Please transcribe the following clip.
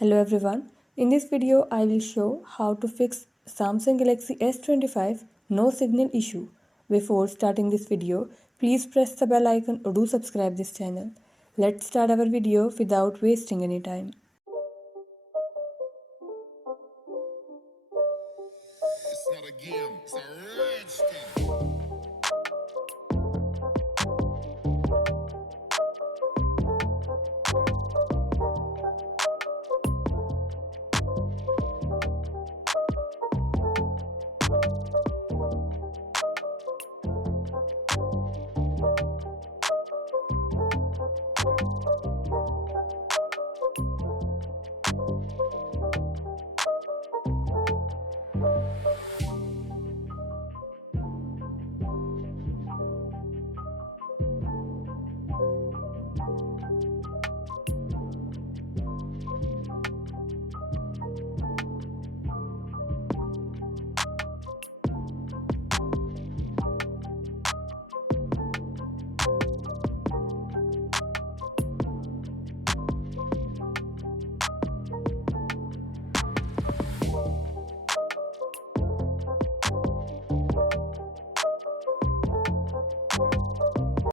Hello everyone. In this video, I will show how to fix Samsung Galaxy S25 no signal issue. Before starting this video, please press the bell icon or do subscribe this channel. Let's start our video without wasting any time.